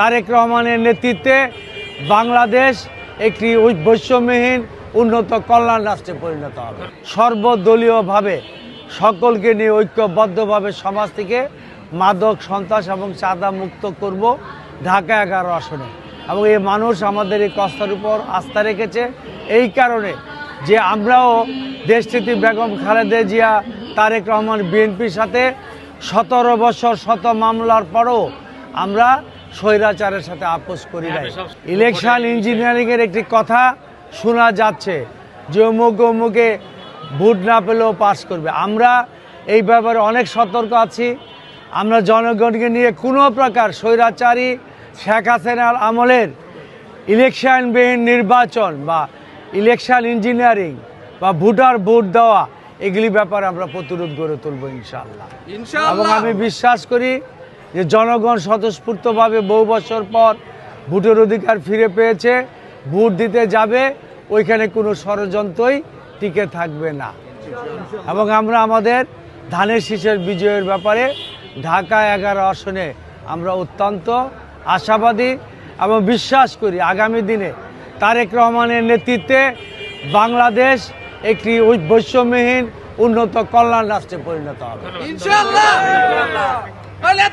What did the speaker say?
তারেক রহমানের নেতৃত্বে বাংলাদেশ একটি বৈষম্যহীন উন্নত কল্যাণ রাষ্ট্রে পরিণত হবে। সর্বদলীয়ভাবে সকলকে নিয়ে ঐক্যবদ্ধভাবে সমাজ থেকে মাদক, সন্ত্রাস এবং চাঁদা মুক্ত করব ঢাকা 11 আসনে। এবং এই মানুষ আমাদের এই কষ্টের উপর আস্থা রেখেছে এই কারণে যে আমরাও দেশনেত্রী বেগম খালেদা জিয়া, তারেক রহমান, বিএনপির সাথে 17 বছর শত মামলার পরও আমরা স্বৈরাচারের সাথে আপোষ করি নাই। ইলেকশন ইঞ্জিনিয়ারিংয়ের একটি কথা শোনা যাচ্ছে যে অমুকে ভোট না পেলেও পাস করবে। আমরা এই ব্যাপারে অনেক সতর্ক আছি। আমরা জনগণকে নিয়ে কোনো প্রকার স্বৈরাচারী শেখ হাসিনার আমলের ইলেকশনবিহীন নির্বাচন বা ইলেকশন ইঞ্জিনিয়ারিং বা ভোট দেওয়া এগুলি ব্যাপারে আমরা প্রতিরোধ গড়ে তুলব ইনশাআল্লাহ। এবং আমি বিশ্বাস করি যে জনগণ স্বতঃস্ফূর্তভাবে বহু বছর পর ভোটের অধিকার ফিরে পেয়েছে, ভোট দিতে যাবে, ওইখানে কোনো ষড়যন্ত্রই টিকে থাকবে না। এবং আমরা আমাদের ধানের শীষের বিজয়ের ব্যাপারে ঢাকা 11 আসনে আমরা অত্যন্ত আশাবাদী এবং বিশ্বাস করি আগামী দিনে তারেক রহমানের নেতৃত্বে বাংলাদেশ একটি বৈষম্যহীন উন্নত কল্যাণ রাষ্ট্রে পরিণত হবে ইনশাআল্লাহ। Vale,